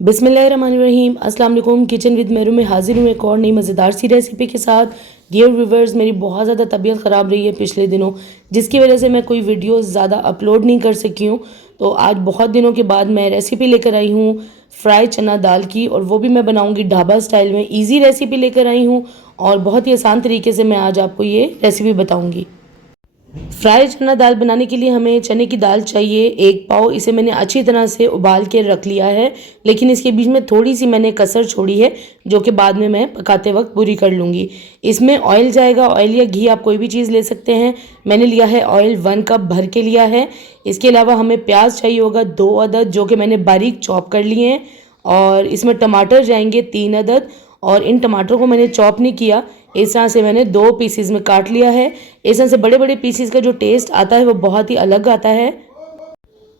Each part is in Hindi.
बिस्मिल्लाहिर्रहमानिर्रहीम। अस्सलाम वालेकुम। किचन विद मेरू में हाजिर हूँ एक और नई मज़ेदार सी रेसिपी के साथ। डियर व्यूवर्स, मेरी बहुत ज़्यादा तबीयत ख़राब रही है पिछले दिनों, जिसकी वजह से मैं कोई वीडियो ज़्यादा अपलोड नहीं कर सकी हूँ। तो आज बहुत दिनों के बाद मैं रेसिपी लेकर आई हूँ फ्राई चना दाल की, और वो भी मैं बनाऊँगी ढाबा स्टाइल में। ईजी रेसिपी लेकर आई हूँ और बहुत ही आसान तरीके से मैं आज आपको ये रेसिपी बताऊँगी। फ्राई चना दाल बनाने के लिए हमें चने की दाल चाहिए 1 पाव। इसे मैंने अच्छी तरह से उबाल के रख लिया है, लेकिन इसके बीच में थोड़ी सी मैंने कसर छोड़ी है, जो कि बाद में मैं पकाते वक्त पूरी कर लूँगी। इसमें ऑयल जाएगा, ऑयल या घी आप कोई भी चीज़ ले सकते हैं। मैंने लिया है ऑयल 1 कप भर के लिया है। इसके अलावा हमें प्याज चाहिए होगा 2 अदद, जो कि मैंने बारीक चॉप कर लिए हैं। और इसमें टमाटर जाएंगे 3 अदद, और इन टमाटरों को मैंने चॉप नहीं किया, इस तरह से मैंने 2 पीसीज में काट लिया है। इस तरह से बड़े बड़े पीसीज का जो टेस्ट आता है वो बहुत ही अलग आता है।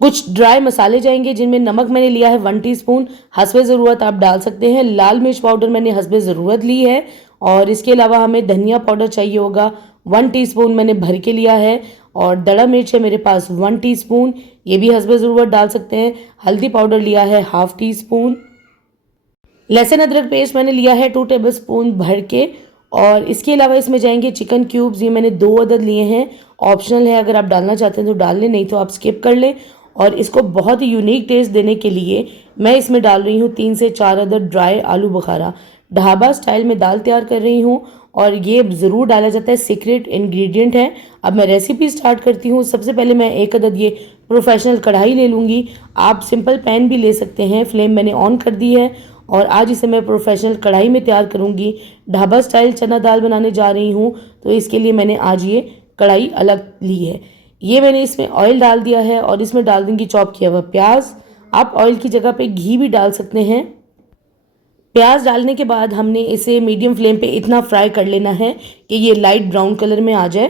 कुछ ड्राई मसाले जाएंगे, जिनमें नमक मैंने लिया है 1 टीस्पून, हस्बे ज़रूरत आप डाल सकते हैं। लाल मिर्च पाउडर मैंने हस्बे ज़रूरत ली है। और इसके अलावा हमें धनिया पाउडर चाहिए होगा 1 टीस्पून, मैंने भर के लिया है। और दड़ा मिर्च है मेरे पास 1 टीस्पून, ये भी हस्बे ज़रूरत डाल सकते हैं। हल्दी पाउडर लिया है ½ टीस्पून। लहसुन अदरक पेस्ट मैंने लिया है 2 टेबलस्पून भर के। और इसके अलावा इसमें जाएंगे चिकन क्यूब्स, ये मैंने 2 अदद लिए हैं। ऑप्शनल है, अगर आप डालना चाहते हैं तो डाल लें, नहीं तो आप स्किप कर लें। और इसको बहुत ही यूनिक टेस्ट देने के लिए मैं इसमें डाल रही हूँ 3 से 4 अदद ड्राई आलू बुखारा। ढाबा स्टाइल में दाल तैयार कर रही हूँ, और ये ज़रूर डाला जाता है, सीक्रेट इंग्रेडिएंट है। अब मैं रेसिपी स्टार्ट करती हूँ। सबसे पहले मैं 1 अदद ये प्रोफेशनल कढ़ाई ले लूँगी। आप सिंपल पैन भी ले सकते हैं। फ्लेम मैंने ऑन कर दी है, और आज इसे मैं प्रोफेशनल कढ़ाई में तैयार करूँगी। ढाबा स्टाइल चना दाल बनाने जा रही हूँ, तो इसके लिए मैंने आज ये कढ़ाई अलग ली है। ये मैंने इसमें ऑयल डाल दिया है, और इसमें डाल दूँगी चॉप किया हुआ प्याज। आप ऑयल की जगह पे घी भी डाल सकते हैं। प्याज डालने के बाद हमने इसे मीडियम फ्लेम पे इतना फ्राई कर लेना है कि ये लाइट ब्राउन कलर में आ जाए।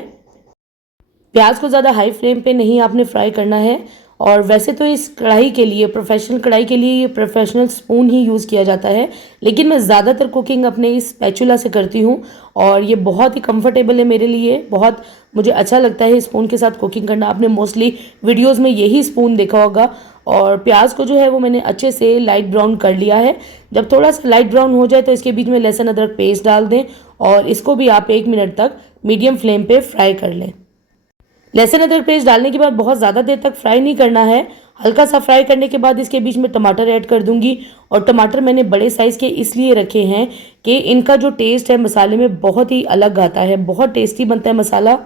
प्याज को ज़्यादा हाई फ्लेम पे नहीं आपने फ्राई करना है। और वैसे तो इस कढ़ाई के लिए, प्रोफेशनल कढ़ाई के लिए, ये प्रोफेशनल स्पून ही यूज़ किया जाता है, लेकिन मैं ज़्यादातर कुकिंग अपने इस स्पैचुला से करती हूँ, और ये बहुत ही कंफर्टेबल है मेरे लिए। बहुत मुझे अच्छा लगता है स्पून के साथ कुकिंग करना। आपने मोस्टली वीडियोज़ में यही स्पून देखा होगा। और प्याज को जो है वो मैंने अच्छे से लाइट ब्राउन कर लिया है। जब थोड़ा सा लाइट ब्राउन हो जाए तो इसके बीच में लहसुन अदरक पेस्ट डाल दें, और इसको भी आप 1 मिनट तक मीडियम फ्लेम पे फ्राई कर लें। लहसुन अदरक पेस्ट डालने के बाद बहुत ज़्यादा देर तक फ्राई नहीं करना है। हल्का सा फ्राई करने के बाद इसके बीच में टमाटर ऐड कर दूंगी। और टमाटर मैंने बड़े साइज़ के इसलिए रखे हैं कि इनका जो टेस्ट है मसाले में बहुत ही अलग आता है, बहुत टेस्टी बनता है मसाला।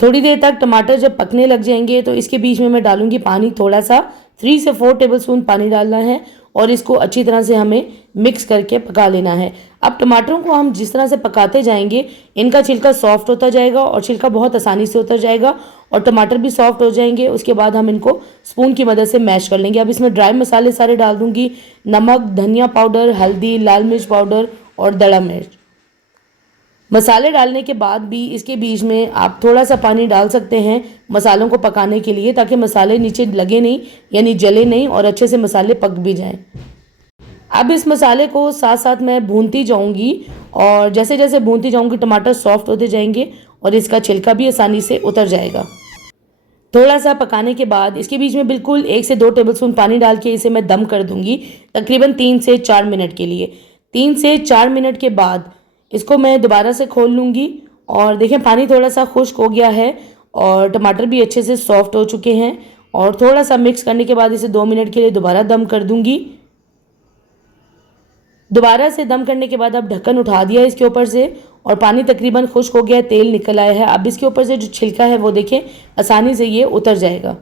थोड़ी देर तक टमाटर जब पकने लग जाएंगे तो इसके बीच में मैं डालूंगी पानी, थोड़ा सा 3 से 4 टेबलस्पून पानी डालना है, और इसको अच्छी तरह से हमें मिक्स करके पका लेना है। अब टमाटरों को हम जिस तरह से पकाते जाएंगे, इनका छिलका सॉफ्ट होता जाएगा, और छिलका बहुत आसानी से उतर जाएगा, और टमाटर भी सॉफ्ट हो जाएंगे। उसके बाद हम इनको स्पून की मदद से मैश कर लेंगे। अब इसमें ड्राई मसाले सारे डाल दूंगी, नमक, धनिया पाउडर, हल्दी, लाल मिर्च पाउडर और दड़ा मिर्च। मसाले डालने के बाद भी इसके बीच में आप थोड़ा सा पानी डाल सकते हैं मसालों को पकाने के लिए, ताकि मसाले नीचे लगे नहीं, यानी जले नहीं, और अच्छे से मसाले पक भी जाएं। अब इस मसाले को साथ साथ मैं भूनती जाऊंगी, और जैसे जैसे भूनती जाऊंगी टमाटर सॉफ्ट होते जाएंगे, और इसका छिलका भी आसानी से उतर जाएगा। थोड़ा सा पकाने के बाद इसके बीच में बिल्कुल 1 से 2 टेबलस्पून पानी डाल के इसे मैं दम कर दूंगी, तकरीबन 3 से 4 मिनट के लिए। 3 से 4 मिनट के बाद इसको मैं दोबारा से खोल लूँगी, और देखें पानी थोड़ा सा खुश्क हो गया है, और टमाटर भी अच्छे से सॉफ्ट हो चुके हैं। और थोड़ा सा मिक्स करने के बाद इसे 2 मिनट के लिए दोबारा दम कर दूँगी। दोबारा से दम करने के बाद अब ढक्कन उठा दिया इसके ऊपर से, और पानी तकरीबन खुश्क हो गया है, तेल निकल आया है। अब इसके ऊपर से जो छिलका है वो देखें आसानी से ये उतर जाएगा।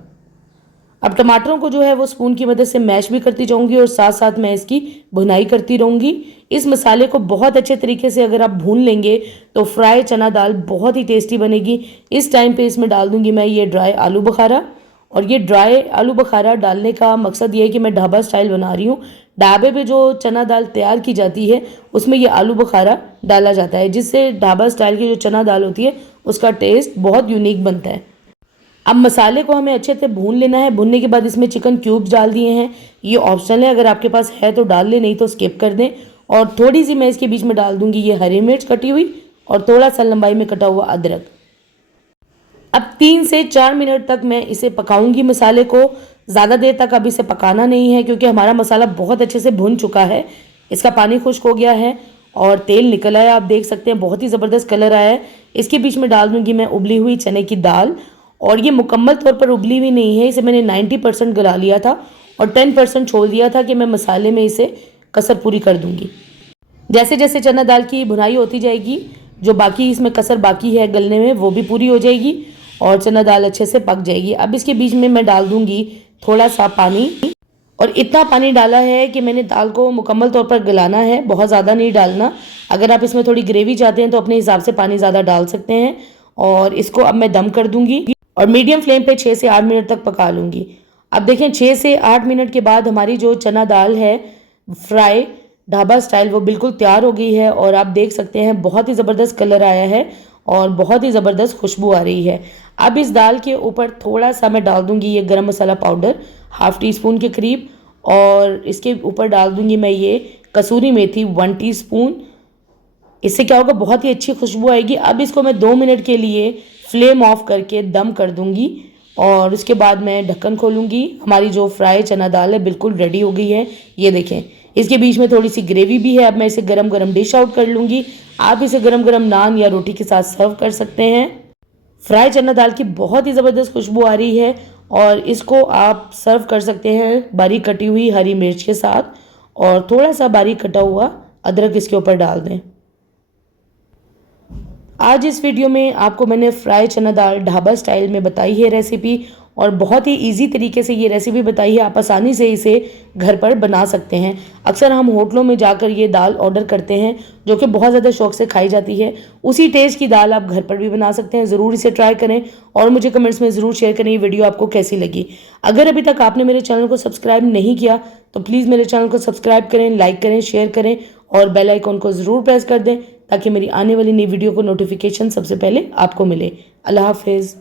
अब टमाटरों को जो है वो स्पून की मदद से मैश भी करती जाऊंगी, और साथ साथ मैं इसकी भुनाई करती रहूंगी। इस मसाले को बहुत अच्छे तरीके से अगर आप भून लेंगे तो फ्राई चना दाल बहुत ही टेस्टी बनेगी। इस टाइम पे इसमें डाल दूंगी मैं ये ड्राई आलू बुखारा। और ये ड्राई आलू बुखारा डालने का मकसद ये है कि मैं ढाबा स्टाइल बना रही हूँ। ढाबे पे जो चना दाल तैयार की जाती है उसमें ये आलू बुखारा डाला जाता है, जिससे ढाबा स्टाइल की जो चना दाल होती है उसका टेस्ट बहुत यूनिक बनता है। अब मसाले को हमें अच्छे से भून लेना है। भूनने के बाद इसमें चिकन क्यूब्स डाल दिए हैं, ये ऑप्शनल है, अगर आपके पास है तो डाल लें, नहीं तो स्किप कर दें। और थोड़ी सी मैं इसके बीच में डाल दूंगी ये हरी मिर्च कटी हुई, और थोड़ा सा लंबाई में कटा हुआ अदरक। अब 3 से 4 मिनट तक मैं इसे पकाऊंगी मसाले को। ज़्यादा देर तक अब इसे पकाना नहीं है क्योंकि हमारा मसाला बहुत अच्छे से भुन चुका है। इसका पानी खुश्क हो गया है और तेल निकल आया, आप देख सकते हैं बहुत ही ज़बरदस्त कलर आया है। इसके बीच में डाल दूंगी मैं उबली हुई चने की दाल, और ये मुकम्मल तौर पर उबली हुई नहीं है, इसे मैंने 90% गला लिया था और 10% छोड़ दिया था कि मैं मसाले में इसे कसर पूरी कर दूंगी। जैसे जैसे चना दाल की भुनाई होती जाएगी, जो बाकी इसमें कसर बाकी है गलने में वो भी पूरी हो जाएगी और चना दाल अच्छे से पक जाएगी। अब इसके बीच में मैं डाल दूंगी थोड़ा सा पानी, और इतना पानी डाला है कि मैंने दाल को मुकम्मल तौर पर गलाना है, बहुत ज़्यादा नहीं डालना। अगर आप इसमें थोड़ी ग्रेवी चाहते हैं तो अपने हिसाब से पानी ज़्यादा डाल सकते हैं। और इसको अब मैं दम कर दूंगी और मीडियम फ्लेम पे 6 से 8 मिनट तक पका लूँगी। अब देखें 6 से 8 मिनट के बाद हमारी जो चना दाल है फ्राई ढाबा स्टाइल वो बिल्कुल तैयार हो गई है, और आप देख सकते हैं बहुत ही ज़बरदस्त कलर आया है और बहुत ही ज़बरदस्त खुशबू आ रही है। अब इस दाल के ऊपर थोड़ा सा मैं डाल दूंगी ये गरम मसाला पाउडर, हाफ टी स्पून के करीब, और इसके ऊपर डाल दूंगी मैं ये कसूरी मेथी 1 टीस्पून। इससे क्या होगा, बहुत ही अच्छी खुशबू आएगी। अब इसको मैं 2 मिनट के लिए फ्लेम ऑफ करके दम कर दूंगी और उसके बाद मैं ढक्कन खोलूंगी। हमारी जो फ्राई चना दाल है बिल्कुल रेडी हो गई है, ये देखें। इसके बीच में थोड़ी सी ग्रेवी भी है। अब मैं इसे गरम गरम डिश आउट कर लूँगी। आप इसे गरम गरम नान या रोटी के साथ सर्व कर सकते हैं। फ्राई चना दाल की बहुत ही ज़बरदस्त खुशबू आ रही है और इसको आप सर्व कर सकते हैं बारीक कटी हुई हरी मिर्च के साथ, और थोड़ा सा बारीक कटा हुआ अदरक इसके ऊपर डाल दें। आज इस वीडियो में आपको मैंने फ्राई चना दाल ढाबा स्टाइल में बताई है रेसिपी, और बहुत ही इजी तरीके से ये रेसिपी बताई है। आप आसानी से इसे घर पर बना सकते हैं। अक्सर हम होटलों में जाकर ये दाल ऑर्डर करते हैं जो कि बहुत ज़्यादा शौक से खाई जाती है। उसी टेस्ट की दाल आप घर पर भी बना सकते हैं। ज़रूर इसे ट्राई करें और मुझे कमेंट्स में ज़रूर शेयर करें ये वीडियो आपको कैसी लगी। अगर अभी तक आपने मेरे चैनल को सब्सक्राइब नहीं किया तो प्लीज़ मेरे चैनल को सब्सक्राइब करें, लाइक करें, शेयर करें और बेल आइकॉन को ज़रूर प्रेस कर दें ताकि मेरी आने वाली नई वीडियो को नोटिफिकेशन सबसे पहले आपको मिले। अल्लाह हाफिज़।